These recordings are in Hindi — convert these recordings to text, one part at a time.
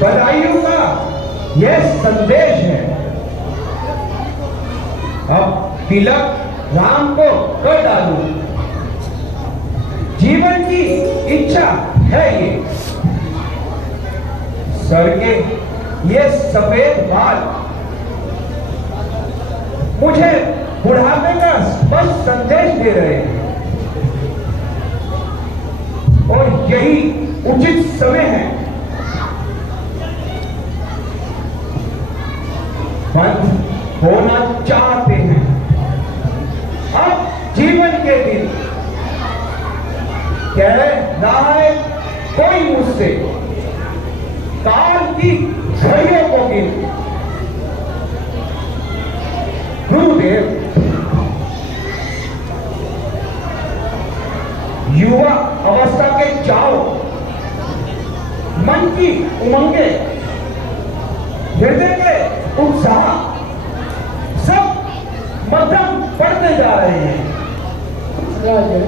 बधाइयों का यह संदेश है। अब तिलक राम को कर डालूं, जीवन की इच्छा है ये। सर के ये सफेद बाल मुझे बुढ़ापे का स्पष्ट संदेश दे रहे हैं और यही उचित समय है। बंद होना चाहते हैं अब जीवन के दिन, कह रहा है कोई मुझसे काल की घड़ियों को गिन। गुरुदेव, युवा अवस्था के चाव, मन की उमंगे, हृदय के उत्साह सब मध्यम पड़ते जा रहे हैं। राजन,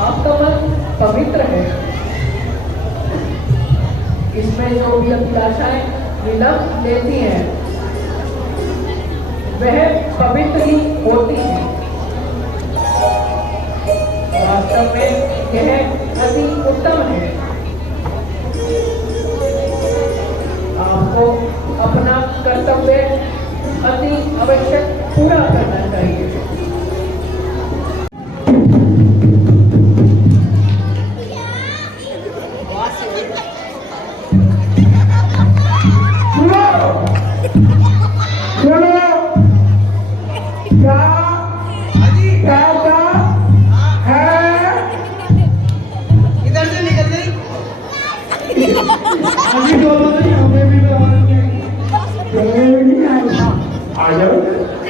आपका मन पवित्र है। इसमें जो भी अभिलाषाएं विलंब लेती हैं वह पवित्र ही होती है। वास्तव में यह अति उत्तम है। आपको अपना कर्तव्य अति आवश्यक पूरा करना चाहिए।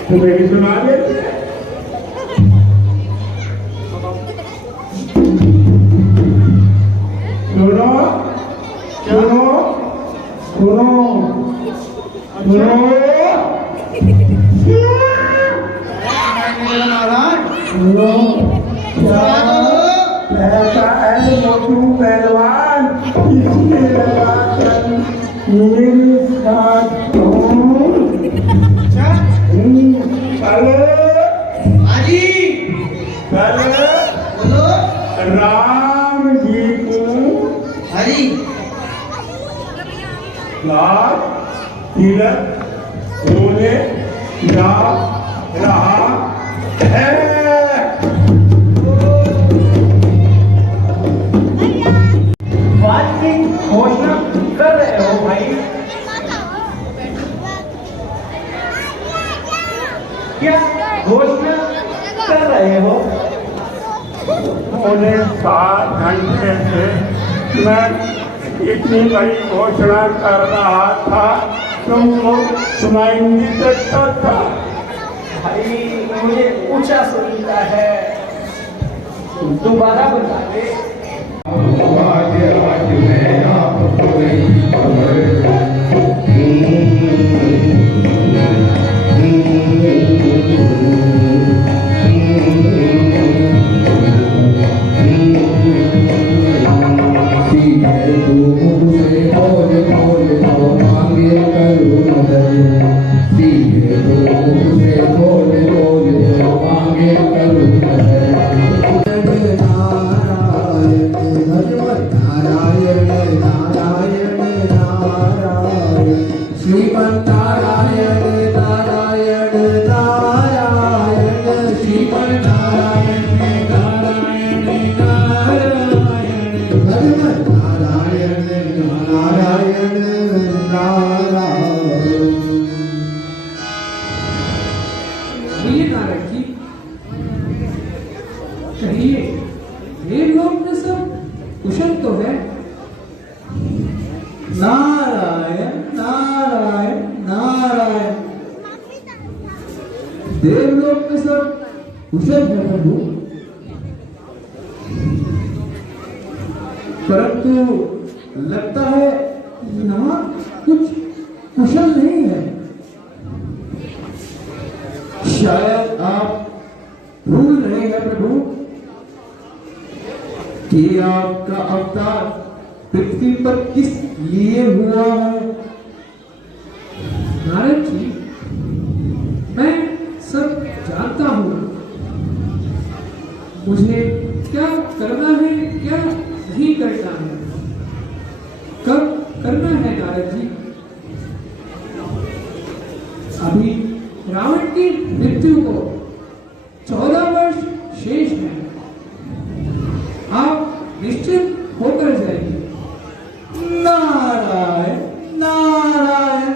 तुम्हें भी सुना देते सुनो सुनो सुनो मोटू पहलवान इसके लगाकर मेरे साथ राम जी को हरी लाल तिलक होने जा रहा है। बात की घोषणा कर रहे हो भाई? क्या घोषणा कर रहे हो? पौने 7 घंटे से मैं इतनी बड़ी घोषणा कर रहा था, तुमको सुनाई नहीं देता था। भाई मुझे ऊंचा सुनता है, दोबारा बता दे। ये लोग में सब कुशल तो है। नारायण नारायण नारायण। देवलोक में सब कुशल है प्रभु, परंतु लगता है यहाँ कुछ कुशल नहीं है। शायद आप भूल रहे हैं प्रभु कि आपका अवतार पृथ्वी पर किस लिए हुआ है? नारद जी, मैं सब जानता हूँ। मुझे क्या करना है, क्या नहीं करना है, कब करना है नारद जी। अभी रावण की मृत्यु को 14 वर्ष शेष है। आप निश्चित होकर जाएंगे। नारायण नारायण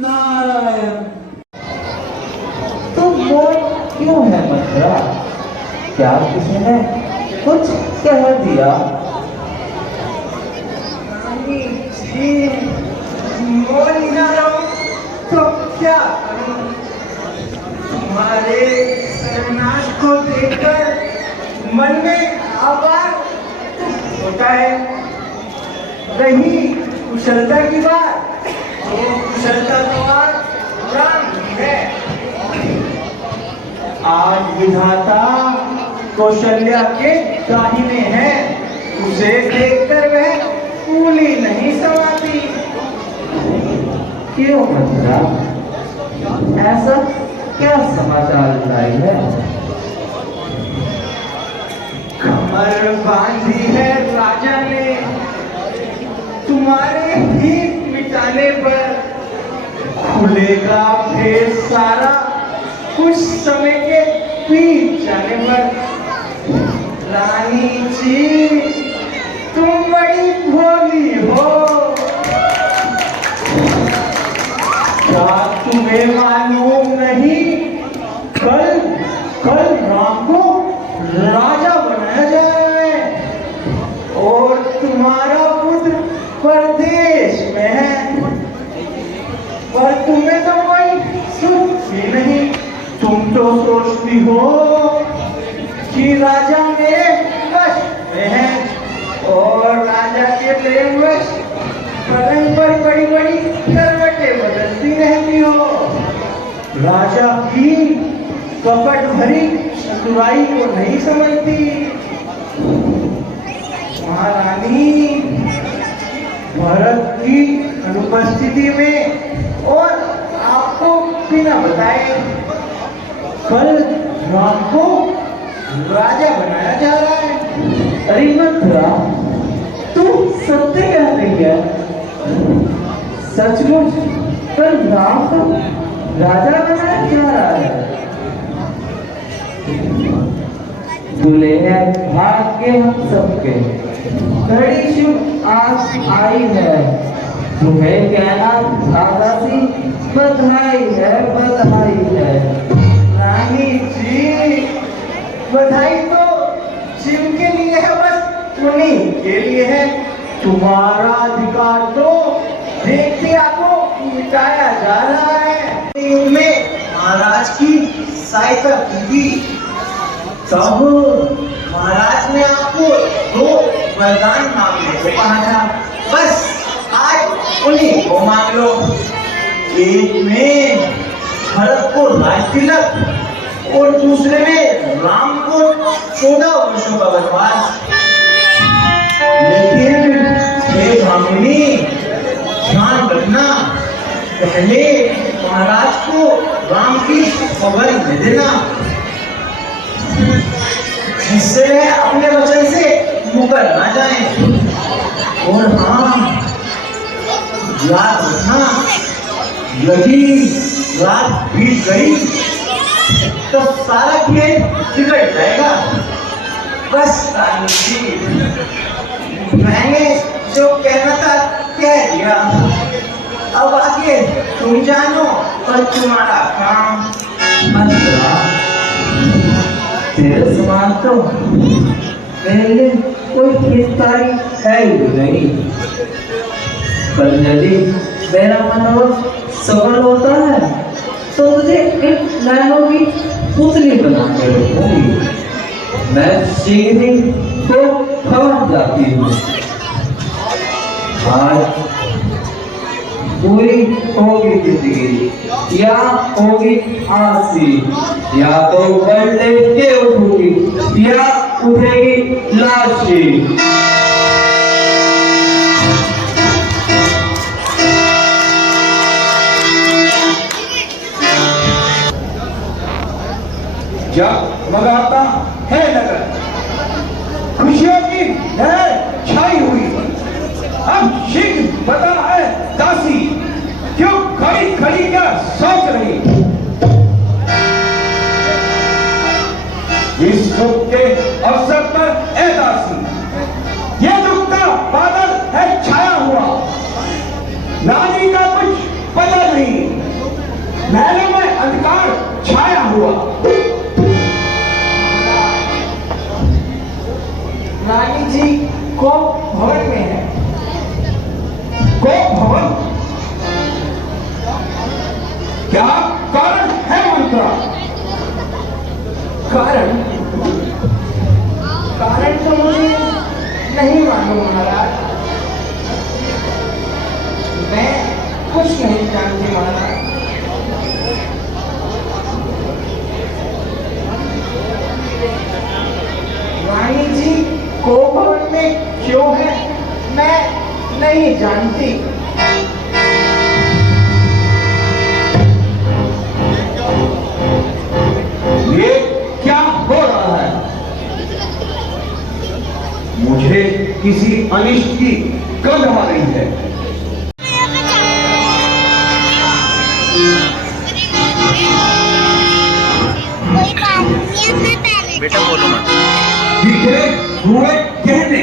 नारायण। तुम मोर क्यों है मथुरा? क्या किसी ने कुछ कह दिया? मोर ना रहो तो क्या करूं? तुम्हारे सर्वनाश को देखकर मन में आभार होता है। रही कुशलता की बात, तो कुशलता तो आज राम की है। आज विधाता कौशल्या के दाहिने है, उसे देखकर वह फूली नहीं समाती। क्यों मथुरा, ऐसा क्या समाचार लाई है? कमर बांधी है राजा ने तुम्हारे ही मिटाने पर। खुलेगा फिर सारा कुछ समय के बीत जाने पर। रानी जी तुम बड़ी भोली हो। क्या तुम्हें मालूम नहीं, कल राम को राजा बनाया जा रहा है और तुम्हारा पुत्र परदेश में है। पर तुम्हें तो कोई सुख भी नहीं। तुम तो सोचती हो कि राजा मेरे वश में है और राजा के प्रेम वश पलंग पर बड़ी बड़ी करवटें बदलती रहती हो। राजा की कपट भरी चतुराई को नहीं समझती। महारानी भरत की अनुपस्थिति में और आपको बिना बताए कल राम को राजा बनाया जा रहा है। अरे मथुरा, तू सत्य कह रही है? सचमुच कल राम को राजा बनाया जा रहा है? दूल्हे हैं भाग्य हम सबके, घड़ी शुभ आज आई है। तुम्हें कहना दादा सी बधाई है, बधाई है। रानी जी बधाई तो शिव के लिए है, बस उन्हीं के लिए है। तुम्हारा अधिकार तो देखते आपको मिटाया जा रहा है। युग में महाराज की सहायता की तब महाराज ने आपको 2 वरदान मांगने को कहा था। बस आज उन्हीं को मांग लो। एक में भरत को राज तिलक और दूसरे में राम को 14 वर्षों का वनवास। लेकिन हे भामिनी, ध्यान रखना, पहले महाराज को राम की खबर दे देना, जिससे वह अपने वचन से मुकर ना जाए। और हाँ, याद रखना, यदि रात बीत गई तो सारा खेल बिगड़ जाएगा। बस रानी जी, मैंने जो कहना था कह दिया। अब आगे तुम जानो और तुम्हारा काम। मथुरा, तेरे समान तो मेरे लिए कोई हितकारी है ही नहीं। पर यदि मेरा मनोरथ सफल होता है तो तुझे इन नैनों की पुतली बना के रखूंगी। मैं शीघ्र ही तो भवन जाती हूँ। आज पूरी होगी जिंदगी या होगी आसी, या तो बल के उठूंगी या उठेगी लाशी। कुछ नहीं जानती महाराज। रानी जी गोभवन में क्यों है मैं नहीं जानती। ये क्या हो रहा है? मुझे किसी अनिष्ट की गंध आ रही है। बेटा बोलो मत। बिखरे हुए गहने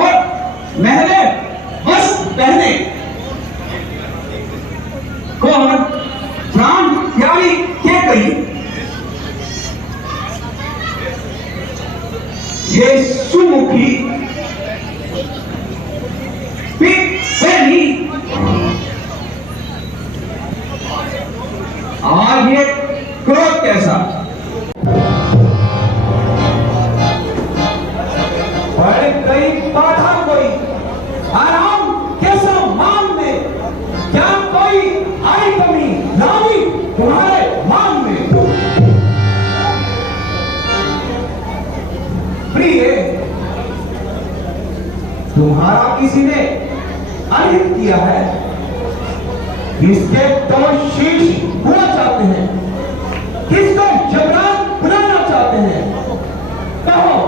और महले बस बहने, कौन प्राण प्यारी के गई? ये सुमुखी बहनी आज ये क्रोध कैसा? बढ़ गई बाधा कोई आराम कैसा मान में? क्या कोई आई कमी रानी तुम्हारे मान में? प्रिय, तुम्हारा किसी ने अहित किया है, किसके तो शीश हुआ चाहते हैं, किसको जबरान बुलाना चाहते हैं? कहो,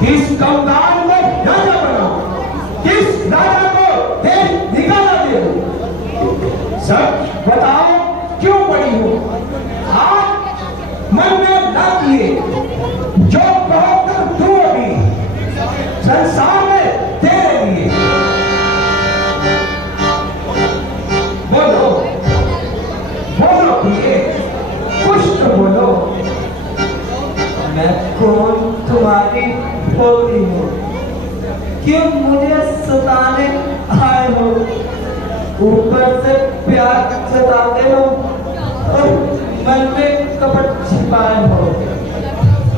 किस कंगाल को राजा बनाओ, किस राजा को देश निकाला दे? सच बताओ क्यों पड़ी हो? आप मन में ना किए जो कहो कर तू अभी संसार में तेरे लिए। बोलो बोलो प्रिय, कुछ तो बोलो। मैं कौन तुम्हारी होती हूँ? क्यों मुझे सताने आए हो? ऊपर से प्यार जताते हो और मन में कपट छिपाए हो।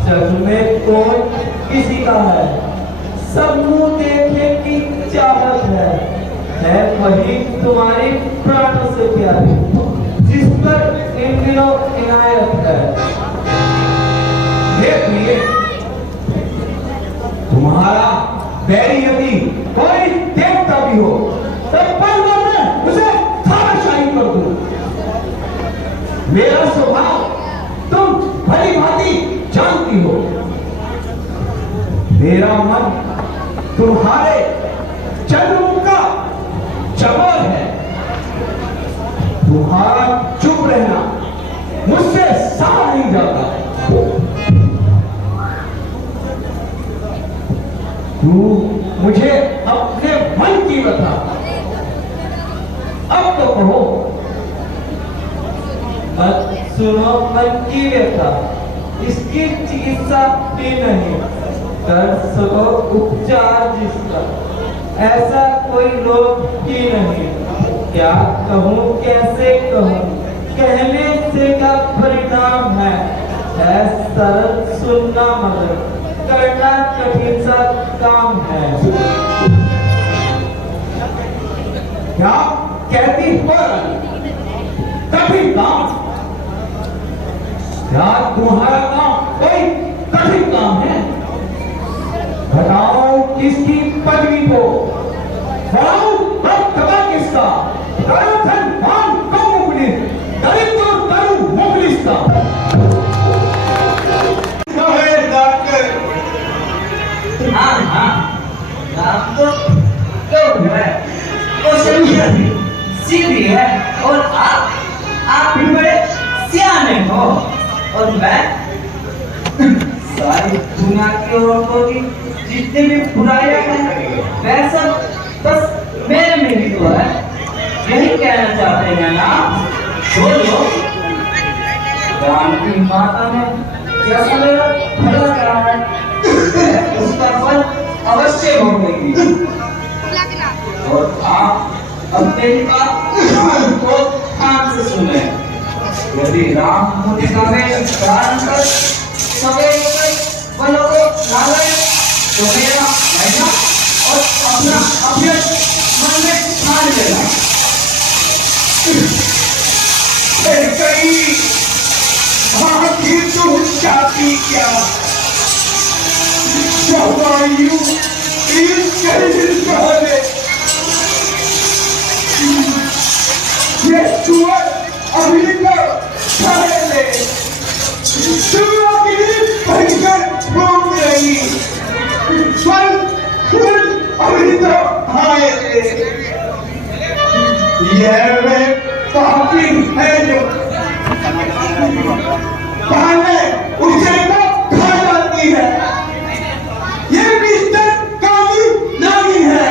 जग में कौन किसी का है? सब मुंह देखे की चाहत है वही तुम्हारी प्राणों से प्यारी, जिस पर इन दिनों इनायत है। प्रिय, तुम्हारा बैरी यदि कोई देवता भी हो तब पल भर में उसे थानाशाही कर दो। मेरा स्वभाव तुम भली भांति जानती हो। मेरा मन तुम्हारे चंद्रमुख का चकोर है। तुम्हारा चुप रहना मुझसे सहा नहीं जाता। तू मुझे अपने मन की बता। अब तो कहो। मत सुनो मन की व्यथा, इसकी चिकित्सा भी नहीं कर सको उपचार जिसका, ऐसा कोई रोग ही नहीं। क्या कहूँ कैसे कहूँ, कहने से का परिणाम है सरल सुनना मगर करना कठिन सा काम है। क्या कहती हो कठिन काम? क्या तुम्हारा काम कोई कठिन काम है? बताओ किसकी पदवी को, बढ़ाओ दबा किसका, करो धन मान को मुखलिस, दरिद्र करूं मुखलिस का। हाँ नाम तो क्यों है? वो सीधी है और आप भी बड़े सियाने हो और मैं सारी दुनिया की औरतों की जितनी भी बुराइयां हैं वह सब बस मेरे में ही तो है। यही कहना चाहते हैं ना? बोलो, राम की माता ने जैसा मेरा भला करा है उसका फल अवश्य भोगेगी। और आप अब मेरी बात को ध्यान से सुने। यदि राम मुनि का वेश धारण कर सवेरे बलों को लाए तो मेरा और अपना अभ्यर्थ मन में ठान लेना। कहीं आखिर तुम चाहती क्या? जवायु इस कहीं पहले ये सुअर अभी तक पहले सुअर भयंकर घूम रही फल फूल अभी तक आए थे। यह वे पापी है जो पहले उसे तो खा जाती है। ये मिस्टर काली नहीं है,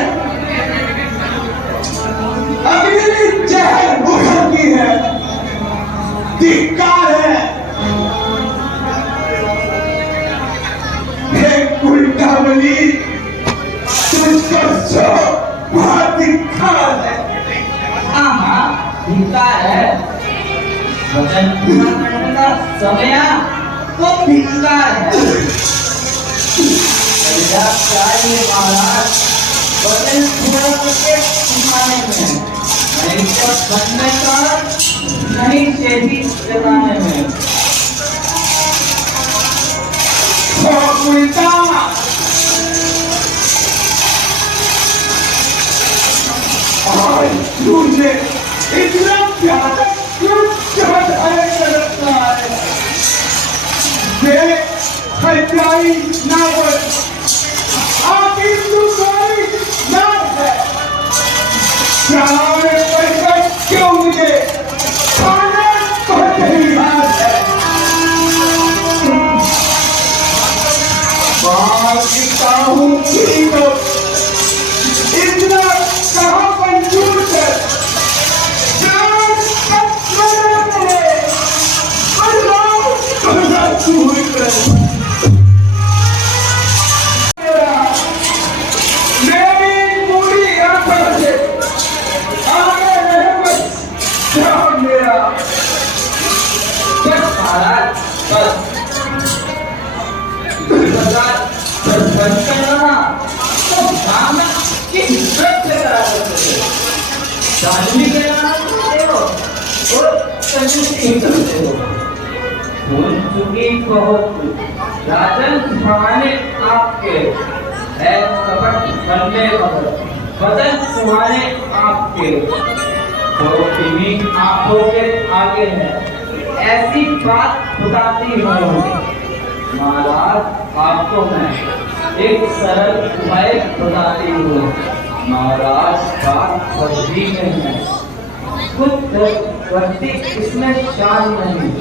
अग्नि जहर उगलती है। धिक्कार है हे उल्टावली, तुझको सो बहुत धिक्कार है। धिक्कार है। वचन पूरा करने का समय तो धिक्कार है। चाहिए महाराज वचन पूरा करके सुनाने में, नहीं तो बनने का, नहीं शेदी जगाने में। उल्टा आज तुझे इतना प्यारा क्यों लगता है? ये हत्याई नावल आखिर तुम्हारी नाम है। प्यार करके क्यों मुझे खाना तो तेरी बात है। मांगता हूँ कि तो इतना कहाँ मंजूर कर मेरी पूरी आंखों से आगे रहमत ध्यान मेरा। बस महाराज बस बंद करना तो काम किस हिम्मत से करा सकते हो? जानवी कराना चाहते हो और कंजूसी करते हो। भूल चुकी बहुत राजन सुहाने आपके है, कपट बनने बदन सुहाने आपके तो टीवी आंखों के आगे है। ऐसी बात बताती हूँ महाराज आपको मैं एक सरल उपाय बताती हूँ। महाराज बात बदली में है, कुछ व्यक्ति इसमें शान नहीं।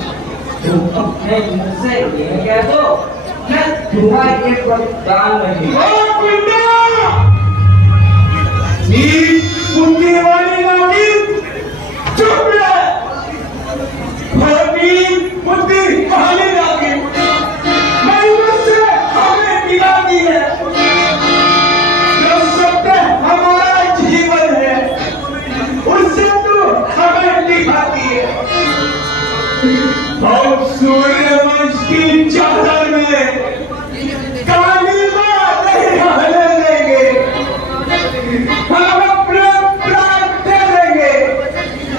तुम अपने मुंह से यह कह दो मैं तुम्हारे एक वरदान नहीं। बुद्धि वाली नानी चुप रहे। बुद्धि वाली नानी मैं मुझसे हमें मिलाती है। जो सत्य हमारा जीवन है उससे तो हमें दिखाती है। और सूर्यवंश की चादर में काली मां नहीं रहने देंगे। हम अपने प्राण दे देंगे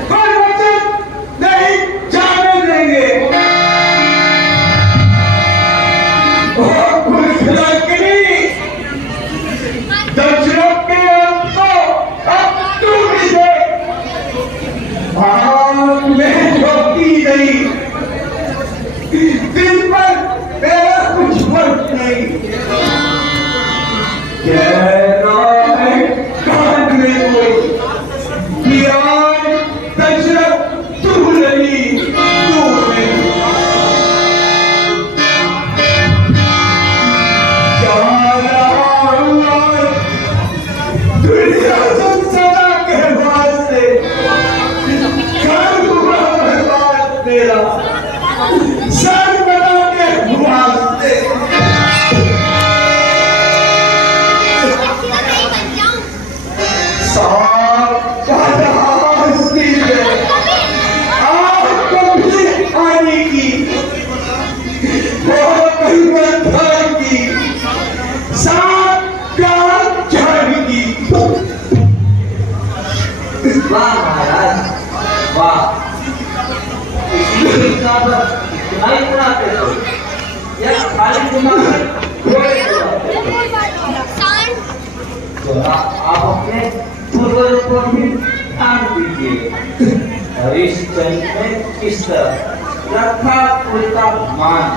पर वचन नहीं जाने देंगे। वो खुशलकड़ी दशरथ के अंत को अब तू भी दे। भाग में झोंकी नहीं, दिल पर मेरा कुछ फर्क नहीं। कह रहा है कान में कोई कि आज दशरथ तू नहीं, तू नहीं। जा रहा हूँ दुनिया सदा के वास्ते, कर हुआ बर्बाद मेरा। वाह महाराज वाह, इसी घटना पर इतना इतना कहते या खाली दिमाग में घोड़े तो आप अपने पूर्वज को भी ध्यान दीजिए। हरिश्चंद्र ने किस तरह रखा उनका मान,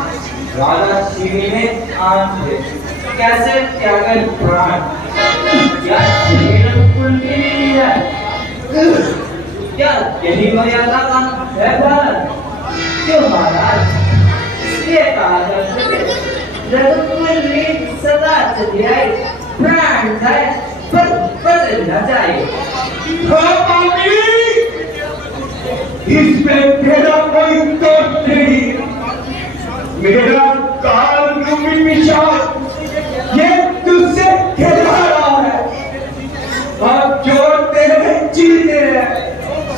राजा शिवी ने आन थे कैसे त्यागे प्राण, क्या कुल भी नहीं है, क्या यही मर्यादा का है भारत? क्यों महाराज, इसलिए कहा जाता है रघुकुल में सदा चली आई, प्राण जाए पर बदल न जाए। इसमें मेरा कोई दोष नहीं, मेरा काल रूपी विशाल ये तुझसे खेला रहा है, अब जो तेरे जीने हैं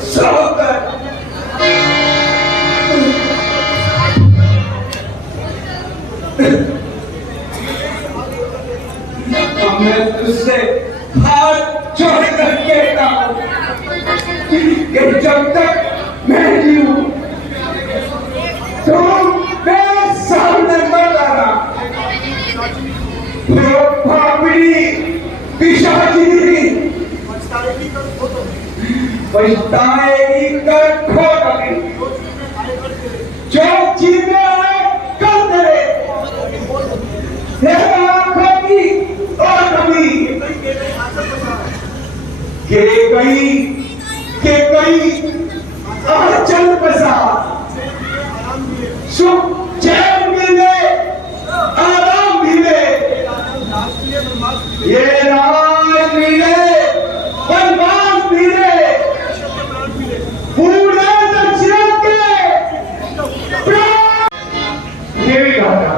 सो कर। मैं तुझसे हाथ जोड़ कर कहता हूं कि जब तक मैं जीऊं तुम मेरे सामने मत आना। तो भाभी पिशाचिनी पछताएगी कर खोटी, जो जीना है कर दे तेरे आंखों की और कभी के गई आंचल बसा, सुख चैन मिले आराम मिले, ये राज मिले परमात्मा मिले, पूरे दक्षिण के ये भी कहा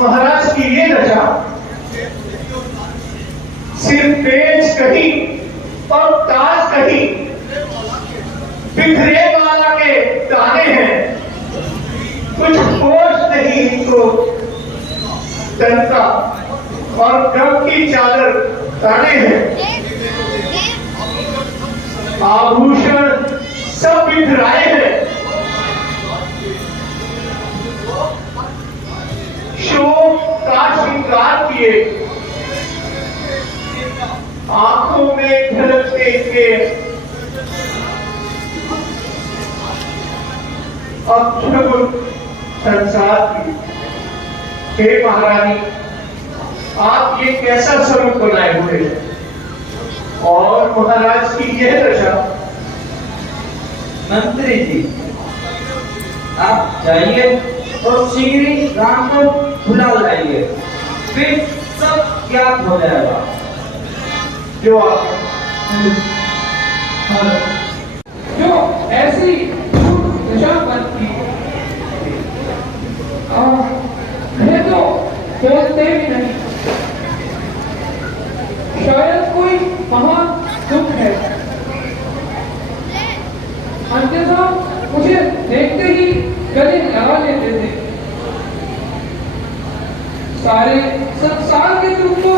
महाराज की ये रचा सिर्फ पेज कहीं और ताज कहीं बिखरे वाला के दाने हैं, कुछ होश नहीं इनको, जनता और गम की चादर ताने हैं, आभूषण सब बिखराए हैं, शोक का श्रृंगार किए, आंखों में झलकते थे अब संसार की। हे महारानी, आप ये कैसा स्वरूप बनाए हुए हैं और महाराज की यह दशा। मंत्री जी आप जाइए और शीघ्र ही राम को बुला लाइए, फिर सब ज्ञात हो जाएगा। जो आप जो ऐसी दशा बनती है तो बोलते भी नहीं, शायद कोई महान दुख है, अन्यथा मुझे देखते ही गले लगा लेते थे, सारे संसार के दुख को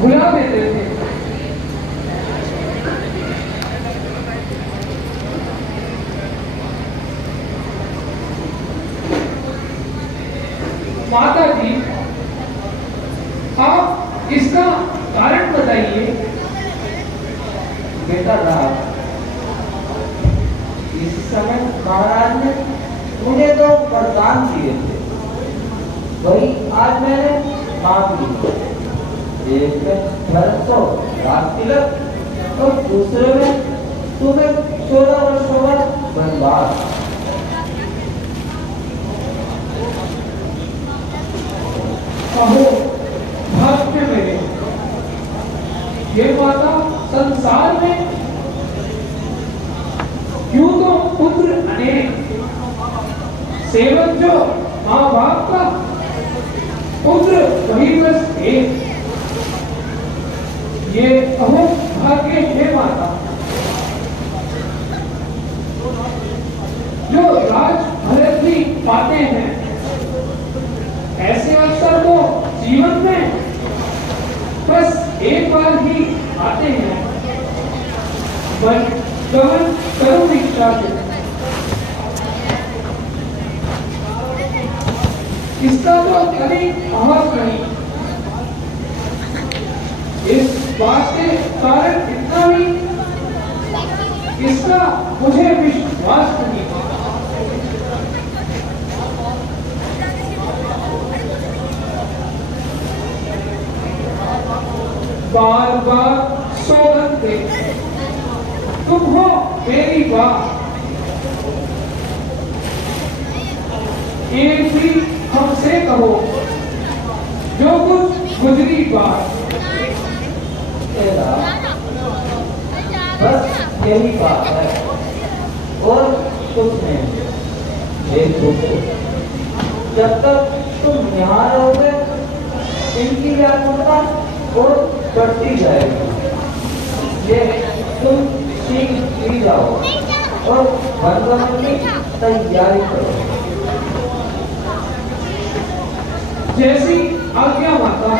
भुला देते थे। माता जी आप इसका कारण बताइए। बेटा राम, इस समय महाराज ने मुझे तो वरदान दिए थे, वही आज मैंने मांग ली। एक में धर्म तो राज तिलक और दूसरे में तुम्हें 14 वर्षों बाद वनवास। अहो भक्त मेरे, ये माता संसार में क्यों तो पुत्र अनेक, सेवक जो माँ बाप का, पुत्र वही बस एक, ये अहो भाग्य है माता, जो राज भरत भी पाते हैं। ऐसे अवसर तो जीवन में बस एक बार ही आते हैं। मन गहन करुण इच्छा से इसका तो कभी आवाज नहीं। इस बात के कारण इतना भी इसका मुझे विश्वास नहीं। बार बार सौगंध दे तुम हो मेरी बात, एक भी हमसे कहो जो कुछ गुजरी बात। तेरा बस यही बात है और कुछ नहीं। एक रुको, जब तक तुम यहाँ रहोगे इनकी व्याकुलता और बढ़ती जाएगी। ये तुम सीख भी जाओ और बनने की तैयारी करो। जैसी आज्ञा माता।